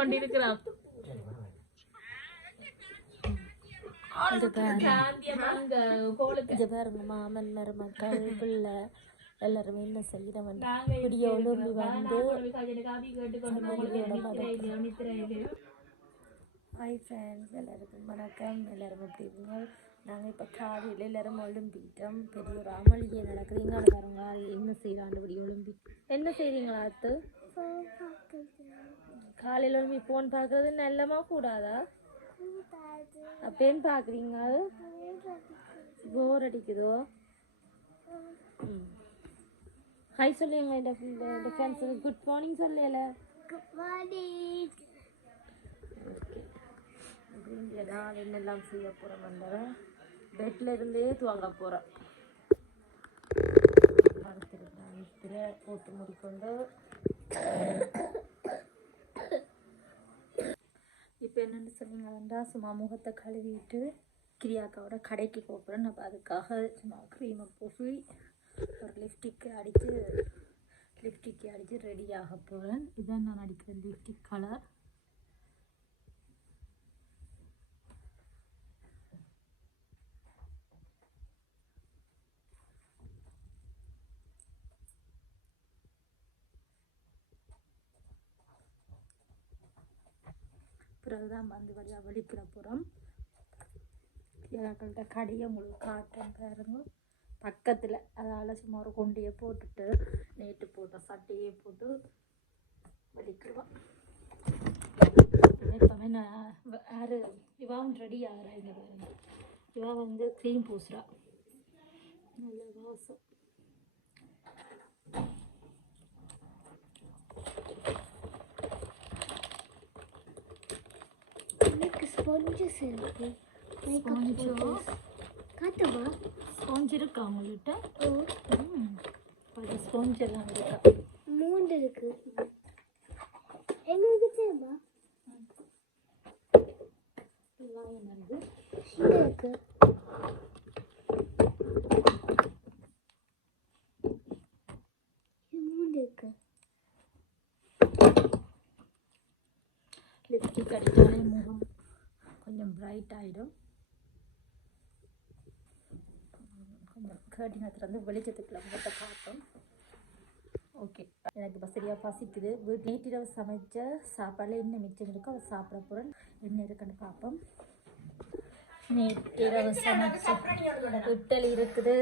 கொண்டிருக்கிறோம். பாருங்க மாமன் மருமக்கள் பிள்ளை எல்லாருமே என்ன செய்யறவன் வீடியோ ஒழுங்கி வந்து ஹாய் ஃப்ரெண்ட்ஸ் எல்லாருக்கும் வணக்கம். எல்லாரும் எப்படி இருக்கீங்க? நாங்கள் இப்போ காலையில் எல்லாரும் ஒழும்பிட்டோம். பெரிய ஒரு அமளியே நடக்குதுங்க. பாருங்க என்ன செய்யறாண்டு வீடியோ ஒழும்பி என்ன செய்றீங்களா? அத்து காலையில் ஒழும்பி ஃபோன் பார்க்கறது நல்லமா கூடாதா? அப்பேன்னு பார்க்குறீங்க? போர் அடிக்குதோ? ஹாய் சொல்லுங்க இந்த ஃப்ரெண்ட்ஸுக்கு குட் மார்னிங் சொல்லல. Good morning. ஓகே நான் என்னெல்லாம் செய்ய போகிறேன் வந்தேன் பெட்டில் இருந்தே துவங்க போகிறேன். படுத்திருக்கிறேன் போட்டு முடிக்கொண்டு இப்போ என்னென்னு சொன்னீங்கன்னா சும்மா முகத்தை கழுவிட்டு கிரியாக்காவோட கடைக்கு போகிறேன். நம்ம அதுக்காக சும்மா க்ரீமை பூசி ஒரு லிப்ஸ்டிக்கு அடித்து ரெடியாக போகிறேன். இதான் நான் அடிக்கிற லிப்ஸ்டிக் கலர். பிறகுதான் வந்து வழியாக வெளிக்கிற போகிறோம். கிரியாக்கள்கிட்ட கடையை உங்களுக்கு காட்டுறேன் பாருங்க பக்கத்தில். அதால் சும்மா ஒரு கொண்டையை போட்டுட்டு நேற்று போட்ட சட்டையை போட்டு வலிக்குவோம். எப்பவுமே நான் யார் இவாவும் ரெடி ஆகிறாங்க பாருங்க. இவா வந்து க்ரீம் பூசுறா நல்ல வாசம். ஸ்பாஞ்சஸ் இருக்கு. காட்டுவா ஸ்பாஞ்ச் இருக்கா உங்கள்கிட்ட? ஸ்பாஞ்ச் எல்லாம் இருக்கா? 3 இருக்கு. எங்களுக்கு தேவை என்னது இருக்கு. லிப்ஸ்டிக் அடித்தாலே முகம் கொஞ்சம் பிரைட் ஆகிடும். கொஞ்சம் கேட்டினத்தில் வந்து வெளிச்சத்துக்குள்ள முகத்தை காட்டும். ஓகே எனக்கு இப்போ சரியாக பசிக்குது. நேற்றிரவு சமைச்ச சாப்பாடில் என்ன மிச்சம் இருக்கோ அதை சாப்பிட போகிறேன். என்ன இருக்குன்னு பார்ப்போம். நேற்றிரவு சமைச்ச இட்டலி இருக்குது,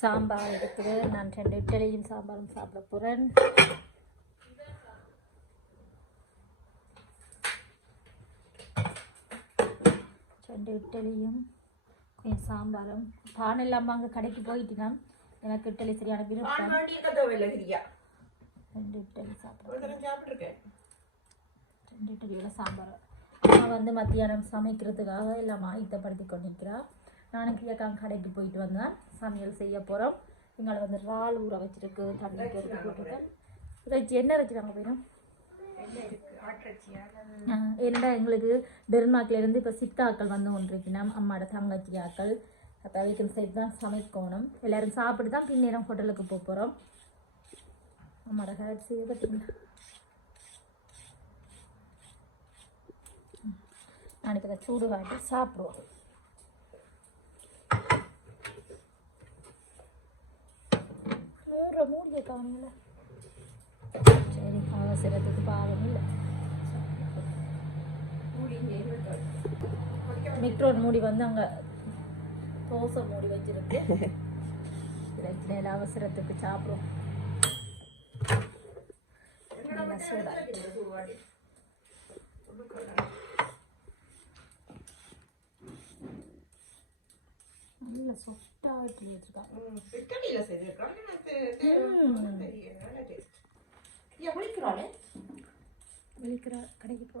சாம்பார் இருக்குது. நான் 2 இட்டலியும் சாம்பாரும் சாப்பிட போகிறேன். இட்டலியும் கொஞ்சம் சாம்பாரும். பானை இல்லாமல் அங்கே கடைக்கு போயிட்டுனா எனக்கு இட்டலி சரியான விருப்பம். 2 இட்டலி சாப்பிட்றேன். 2 இட்டலியோட சாம்பார். நான் வந்து மத்தியானம் சமைக்கிறதுக்காக எல்லாம் ஆயத்தப்படுத்தி கொண்டிருக்கிறேன். நானும் கிரியாக்காங்க கடைக்கு போயிட்டு வந்தேன். சமையல் செய்ய போகிறோம். எங்களை வந்து இறால் ஊற வச்சுருக்கு, தண்ணி எடுத்து போட்டுருக்கேன். இறைச்சி என்ன வச்சுருக்காங்க போயிடும் ஏன்னா எங்களுக்கு டென்மார்க்லேருந்து இப்போ சித்தாக்கள் வந்து கொண்டிருக்கணும். அம்மாவோட தங்கச்சியாக்கள். அப்போ அவைக்கும் சேர்த்து தான் சமைக்கணும். எல்லோரும் சாப்பிட்டு தான் பின்னேரம் ஹோட்டலுக்கு போக போகிறோம். அம்மாவோட கடைசியை பார்த்தீங்கன்னா நாளைக்கு அதை சூடு காட்டி சாப்பிடுவோம். மூடிய காணுங்கள. சரி அவசரத்துக்கு பாவம் இல்லை. மிக்ரோன் மூடி வந்து அங்கே தோசை மூடி வச்சிருக்கு. அவசரத்துக்கு சாப்பிடுவோம். நல்ல சொஃப்டாக இட்லி வச்சுருக்காங்க. வெளிக்கிற கடைக்கு போ.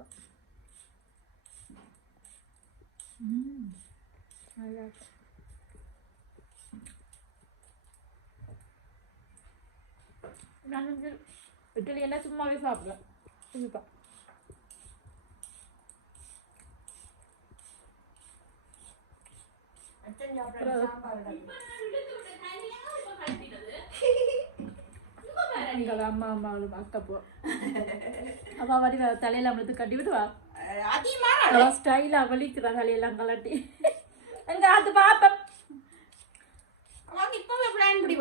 நல்லா நான் இட்லி என்ன சும்மாவே சாப்பிடுவேன். கண்டிப்பாக அவளோட அம்மா அக்கப்போ அப்பா மாதிரி தலையில அவளுக்கு கட்டி விடுவா ஸ்டைலா வலிக்கிறா தலையெல்லாம் கலட்டி எங்க அது பாப்பா இப்பவே பிளான் படி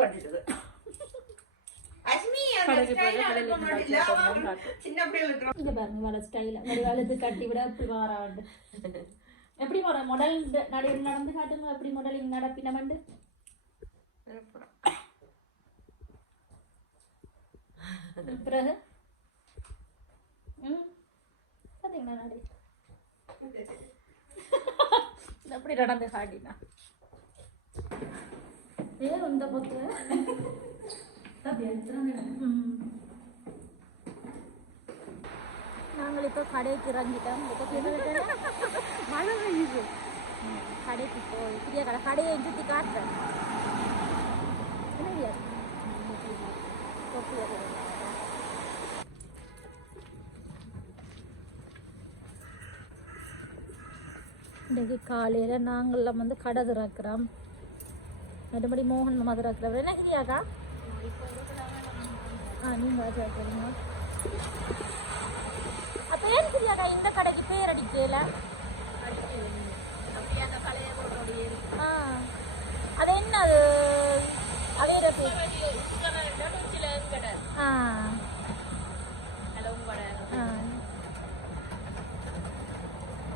பண்ணிட்டு கட்டி விட எப்படி வாராண்டு எப்படி மாடல் நடந்து காட்டுங்க எப்படி மாடலிங் நடப்பினமண்டு பிறகு பாத்தீங்களா நடி எப்படி நடந்து காட்டினா இந்த பக்கம் நாங்கள் இப்போ கடைக்கு இறங்கிட்டோம் மழை பெய்யுது கடைக்கு போய் பெரிய கடை கடையை சுற்றி காட்டுறேன் இன்றைக்கு காலையில் நாங்கள்லாம் வந்து கடை திறக்கிறோம் மறுபடி மோகன் மாமா திறக்கிறவர் என்ன கிரியாக்கா நீங்கள் திறக்கிறீங்க அப்போ ஏன் கிரியாக்கா இந்த கடைக்கு பேர் அடிக்கல அது என்ன அது அதே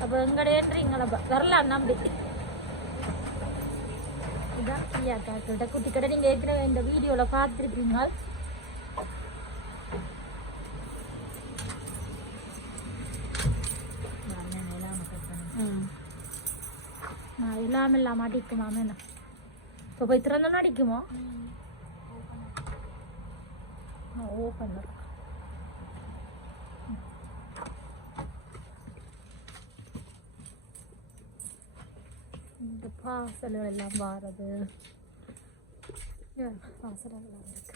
அப்போ எங்கடையன்றீங்களா வரலாம் நம்பி இதான் பிரியாக்கா கிட்ட குட்டி கடை நீங்கள் ஏற்கனவே இந்த வீடியோவில் பார்த்துருக்கீங்க இல்லாமல் அடிக்குமாமே என்ன இப்போ போய் திறந்தோன்னா அடிக்குமோ ஓப்பன் இந்த பாசல்கள் எல்லாம் வாரது பாசல் எல்லாம் இருக்கு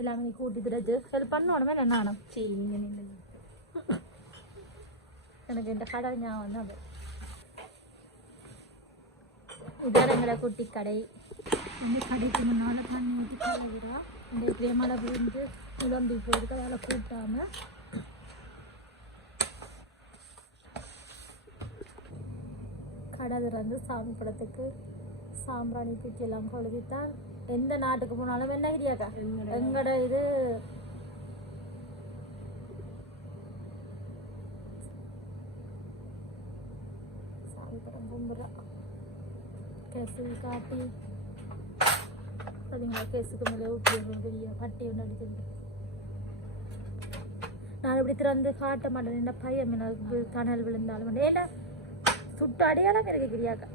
எல்லாமே கூட்டி திரச்சு ஹெல்ப் பண்ணணுமே நானும் செய்யுங்க எனக்கு இந்த கடை ஞாபகம் தான் அது இதான் எங்களை குட்டி கடை அந்த கடைக்கு முன்னால் தண்ணி ஊற்றி கழுவிடா இந்த இப்படியே மழை விழுந்து உடம்பி போயிருக்கு அதெல்லாம் கூட்டாமல் கடை திறந்து சாமி படத்துக்கு சாம்பிராணி தூக்கி எல்லாம் கொழுவித்தான் எந்த நாட்டுக்கு போனாலும் என்ன கிரியாக்கா எங்கட இது சாமி படம் கும்புறா கேசு காட்டி பார்த்தீங்களா கேஸுக்கு மேலே ஊற்றி பெரிய பட்டி ஒன்று அடிக்கிறது நான் இப்படி திறந்து காட்ட மாட்டேன் என்ன பையன் எனக்கு கனல் விழுந்தாலும் ஏன்னா சுட்டு அடையாளம் இருக்கு கிரியாக்கா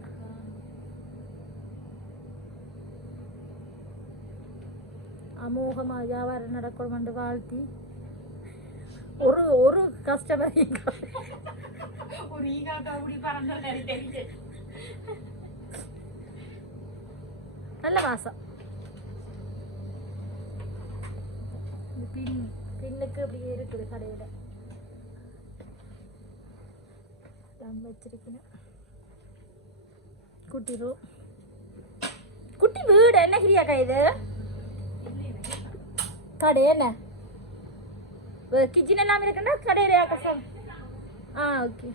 அமோகமாக வியாபாரம் நடக்கணும் வாழ்த்தி ஒரு ஒரு கஸ்டமர் நல்ல வாசம் பின்னுக்கு அப்படியே இருக்குது கடையோட வச்சிருக்கேன் குட்டி ரூம் குட்டி வீடு என்ன கிரியாக்கா இது கடை என்ன கிச்சன் எல்லாம் இருக்குன்னா கடையிலையா கஷ்டம் ஓகே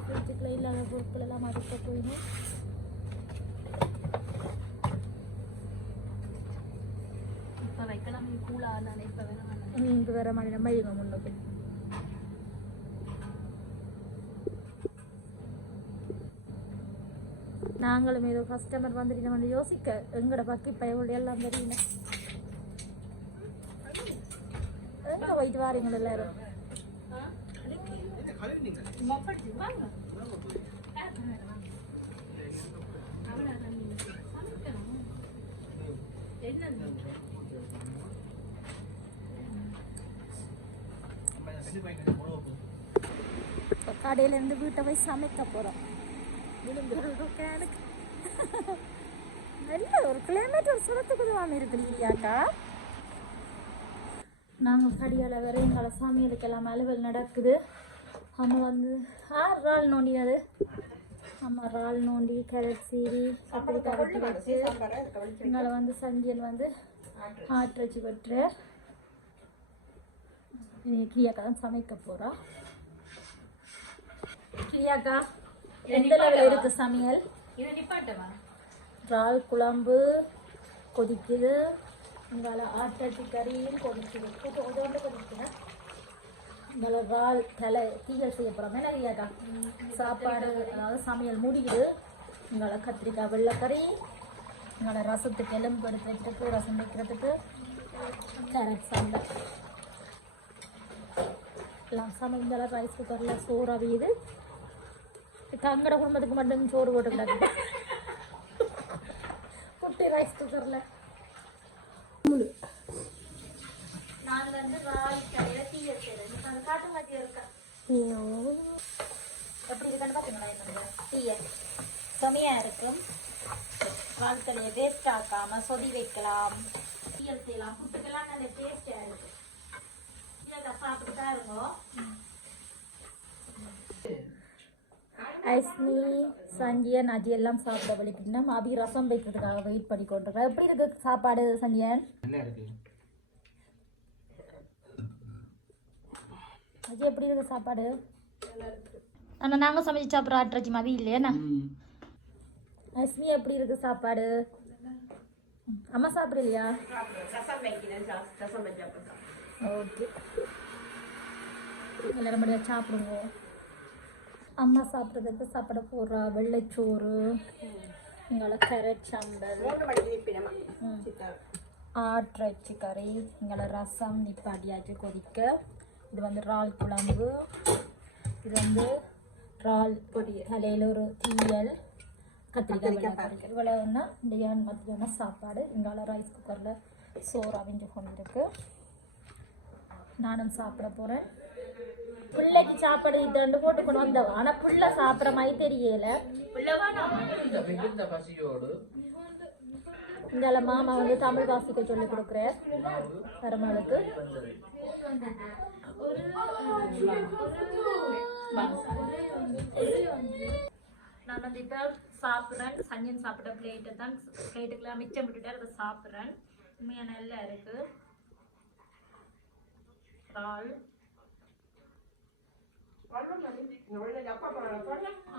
ஃப்ரிட்ஜுக்குள்ள இல்லாத பொருட்கள் எல்லாம் மறுக்க போயிடும் இப்போ வைக்கலாம் கூலா இப்போ வேணாம் இப்போ வேற மாதிரி நம்ம இவங்க முன்னோக்கி நாங்களும் ஏதோ கஸ்டமர் வந்துட்டு வந்து யோசிக்க எங்கட பக்கி பயவோட எல்லாம் தெரியல எங்க போயிட்டு வாரீங்களா எல்லாரும் கடையில இருந்து வீட்டை போய் சமைக்க போறோம் நல்ல ஒரு கிளைமேட் ஒரு சுரத்துக்குதுவாம இருக்கு இல்லையாக்கா நாங்கள் கடியால் வேற எங்களை சமையலுக்கெல்லாம் அலுவல் நடக்குது அவங்க வந்து 6 நாள் நோண்டினது அம்மா இறால் நோண்டி கேரட் சீவி கத்திரிக்காய் வெட்டி வச்சு இங்கே வந்து சஞ்சயன் வந்து ஆட்டிறச்சி வெட்டுற கிரியாக்கா தான் சமைக்க போகிறா. கிரியாக்கா எந்த லெவலில் இருக்கு சமையல்? இறால் குழம்பு கொதிக்குது, இங்கால ஆட்டிறச்சி கறியும் கொதிக்குது, கொஞ்சோண்டு கொதிக்குது. இங்கால இறால் தலை தீயல் செய்ய போகிறோம். என்ன கிரியாக்கா சாப்பாடு அதாவது சமையல் முடியுது. இங்கால கத்திரிக்காய் வெள்ளைக்கறி, இங்கால ரசத்துக்கு எலும்பு எடுத்து வச்சுட்டு ரசம் வைக்கிறதுக்கு கேரட் சாம்பார் எல்லாம் சமைந்தாலும் ரைஸ் குக்கரில் சோறு அவியுது. கங்கட குடும்பத்துக்கு மட்டும் சோறு போட்டு கிடக்குது குட்டி ரைஸ் குக்கரில். நான் வந்து ரால் கடையில் தீயல் செய்கிறேன். அந்த காட்டு மாற்றி இருக்கேன். ஐயோ எப்படி இருக்கான்னு பார்த்தீங்களா? என்னோட தீயல் செமையாக இருக்கும். வாழ்க்கையை வேஸ்ட் ஆக்காமல் சொதி வைக்கலாம், தீயல் செய்யலாம், புட்டுக்கெல்லாம் நல்ல டேஸ்டாக இருக்கும். சாப்பிட்டுட்டா இருக்கோம். ஐஸ்மி சஞ்சியன் அஜி எல்லாம் சாப்பிட வலிக்கிட்டா அபி ரசம் வைக்கிறதுக்காக வெயிட் பண்ணி கொண்டிருக்கேன். எப்படி இருக்கு சாப்பாடு சஞ்சியன்? அஜி எப்படி இருக்கு சாப்பாடு? ஆனால் நாங்கள் சமைச்சு சாப்பிட்ற ஆட்ராச்சி மாதிரி இல்லையாண்ணா? ஐஸ்மி எப்படி இருக்கு சாப்பாடு? அம்மா சாப்பிடலையா? ஓகே எல்லாரும் படியாக சாப்பிடுவோம். அம்மா சாப்பிட்றதுக்கு சாப்பிட போடுறா வெள்ளைச்சோறு, இங்கே கேரட் சாம்பல், ஆட்டிறச்சி கறி, இங்கே ரசம் நிப்பாட்டியாச்சு கொதிக்க. இது வந்து இறால் குழம்பு, இது வந்து இறால் பொடி தலையில் ஒரு தீயல், கத்திரிக்காய் இவ்வளவுன்னா இந்த மத்தியான சாப்பாடு. இங்கால ரைஸ் குக்கரில் சோறு அவிஞ்சு கொண்டிருக்கு. நானும் சாப்பிட போகிறேன். பிள்ளைக்கு சாப்பாடு இது போட்டு கொண்டு வந்தவா, ஆனால் பிள்ளை சாப்பிட்ற மாதிரி தெரியல. இந்தால மாமா வந்து தமிழ் வாசிக்க சொல்லி கொடுக்குறார் பெருமாளுக்கு. நான் வந்து இப்போ சாப்பிட்றேன். சஞ்சன் சாப்பிட்ற பிளேட்டுக்கெல்லாம் மிச்சம் விட்டுட்டு அதை சாப்பிட்றேன். உண்மையான எல்லாம் இருக்குது. இறால்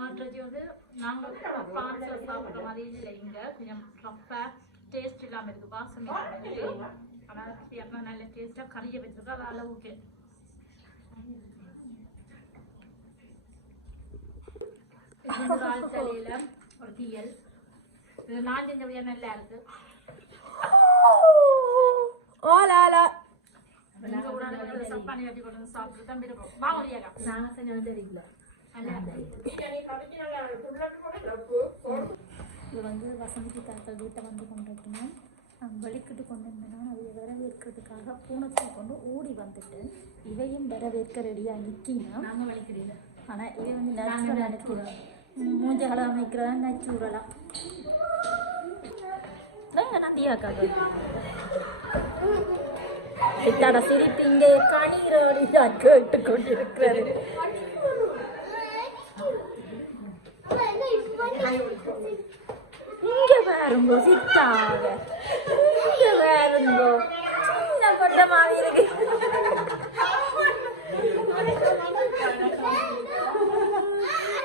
ஆட்ராச்சி வந்து நாங்கள் ஃப்ரான்ஸில் சாப்பிட்ற மாதிரி இல்லை. இங்கே கொஞ்சம் ரஃப்பாக டேஸ்ட் இல்லாமல் இருக்குது, வாசனை இருக்குது. ஆனால் எப்போ நல்ல டேஸ்ட்டாக கறியை வச்சுருக்கா அது அளவுக்கு. இறால் தலையில் ஒரு தீயல், இது நான் செஞ்ச வழியாக நல்லா இருக்குது. ஓலாலா சப்பானி வெட்டி கொண்டு சாப்பிட்டு தான் இருக்கும். வாங்கலையாக்கா நாங்கள் செஞ்சது தெரியல. இது வந்து வசந்தி தாக்கள் வீட்டை வந்து கொண்டிருக்கணும். நாங்கள் வலிக்கிட்டு கொண்டு இருந்தோம். அதை வரவேற்கிறதுக்காக பூனத்தை கொண்டு ஓடி வந்துட்டு இவையும் வரவேற்க ரெடியாக நிற்கணும். நாங்கள் வலிக்கிறீங்க ஆனால் இவை வந்து நேச்சுரலாக நிற்கிறோம். மூஞ்சகளை அமைக்கிறதா நேச்சுரலாக நந்தியாக்காக இத்தட சிரிப்பு இங்கே கணீரோடி கேட்டு கொண்டிருக்கிறது. இங்க பாருங்கோ சித்தாக, இங்க பாருங்கோ சின்ன கொட்ட மாதிரி இருக்கு.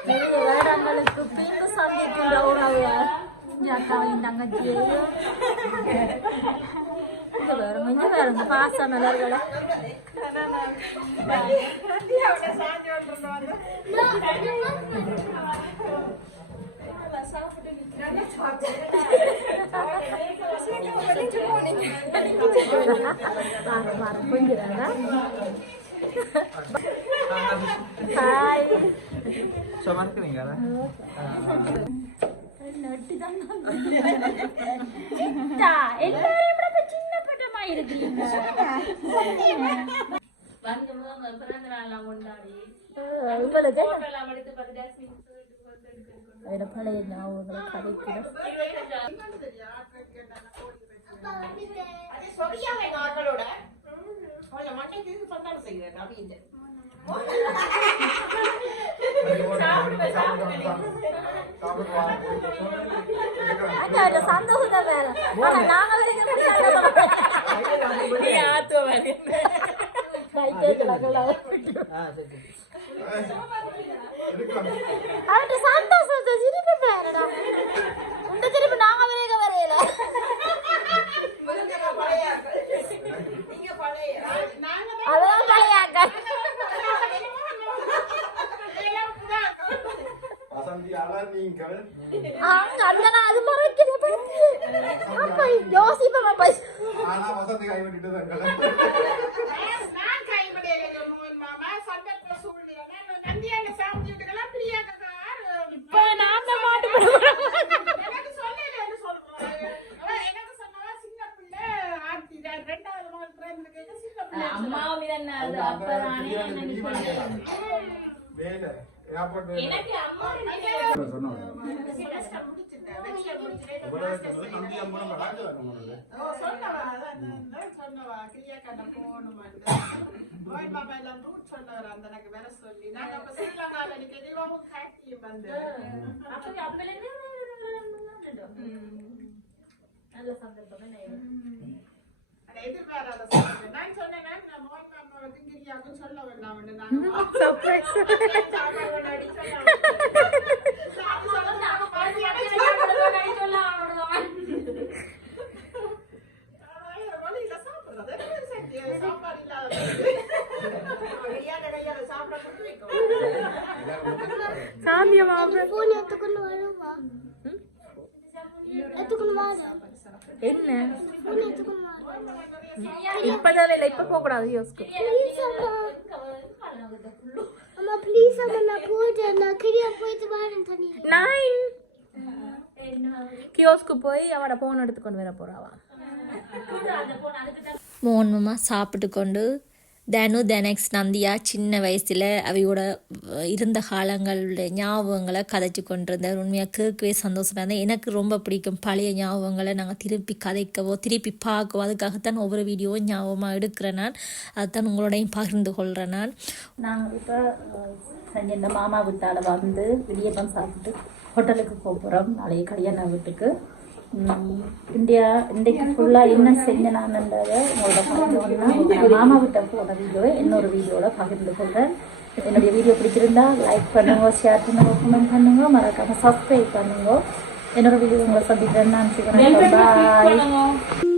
நிறைய வேடங்களுக்கு பின்பு சந்திக்கின்ற உணவு அக்காவையும் தங்கச்சியையும். இங்க பாருங்க, இங்க பாருங்க பாச மலர்களை. கொஞ்சிடாதா? ஹாய் சும்மா இருக்கிறீங்களா? எல்லாரும் சின்ன பட்டமா இருக்கீங்க. உங்களுக்கு பழைய ஞாபகங்களை கதைக்கிறோம். அங்க சந்தோஷம் தான் வேற. ஆனா நாங்க வரைக்கும் அவர்கிட்ட சந்தோஷத்தை சிரிப்பு வேறடா. உண்ட திருப்பி நாங்க வரைக்கும் வரையில. அதான் பழையாக்க. அங்க அந்த நான் அது மறைக்கிறேன் பத்தி. அப்ப யோசிப்பா பை. ஆனா வசந்தி கை விட்டுட்டு தான் நான் கை விடல மோகன் மாமா சந்தர்ப்ப சூழ்நிலை நந்தியாங்க சாப்பிட்டுக்கலாம் பிரியாங்க இப்ப நான் தான் மாட்டு போடுறேன். எனக்கு சொல்லலன்னு சொல்றேன். எனக்கு சொன்னவா சின்ன பிள்ளை ஆர்த்தி ரெண்டாவது மகள் பிறந்ததுக்கு சின்ன பிள்ளை அம்மாவும் என்ன அது அப்பதானே வேலை ஏர்போர்ட் எனக்கு அம்மா சொன்னாங்க செமஸ்டர் முடிச்சிட்டேன் வெக்ஸ்டர் முடிச்சிட்டேன் நந்தி அம்மா ராஜா நம்மளோட சொன்னவா கிரியா கண்ட போகணுமான்னு மோகன் மாமா எல்லாம் ரூட் சொன்னவர் அந்த எனக்கு வேற சொல்லி நாங்க அப்ப ஸ்ரீலங்கால நிக்க தீபாவும் காட்டி வந்து அப்ப அப்பல நல்ல சந்தர்ப்பமே எதிர்பாராத சொல்லுங்க நான் சொன்னேன் நான் மோகன் மாமாவுக்கும் கிரியாவுக்கும் சொல்ல வேண்டாம் நான் சர்ப்ரைஸ் என்ன இப்பதான் இல்ல இப்ப போக கூடாது யோசிக்கு அம்மா ப்ளீஸ் அம்மா நான் போறேன் நான் கிரியா போயிட்டு வரேன் தண்ணி 9 கியோஸ்க்கு போய் அவட போன் எடுத்துக்கொண்டு வர போறாவா மோகன் மாமா சாப்பிட்டு கொண்டு தனெக்ஸ் நந்தியா சின்ன வயசில் அவையோட இருந்த காலங்களுடைய ஞாபகங்களை கதைச்சி கொண்டிருந்தார். உண்மையாக கேட்கவே சந்தோஷமாக இருந்தேன். எனக்கு ரொம்ப பிடிக்கும் பழைய ஞாபகங்களை நாங்கள் திருப்பி கதைக்கவோ திருப்பி பார்க்கவோ அதுக்காகத்தான் ஒவ்வொரு வீடியோவும் ஞாபகமாக எடுக்கிறேன். நான் அதுதான் உங்களோடையும் பகிர்ந்து கொள்கிறேன். நாங்கள் இப்போ இந்த மாமா வீட்டால் வந்து இடியப்பம் சாப்பிட்டு ஹோட்டலுக்கு போகிறோம். நாளைக்கு கல்யாண வீட்டுக்கு. இன்றைக்கு ஃபுல்லாக என்ன செஞ்சனான்றதை உங்களோட பகிர்ந்து மாமா விட்ட போன வீடியோவை இன்னொரு வீடியோவில் பகிர்ந்து கொள்கிறேன். என்னுடைய வீடியோ பிடிச்சிருந்தா லைக் பண்ணுங்க, ஷேர் பண்ணுங்க, கமெண்ட் பண்ணுங்க, மறக்காம சப்ஸ்கிரைப் பண்ணுங்க. என்னோட வீடியோ உங்களை சந்திக்கிறேன். நான் பாய்.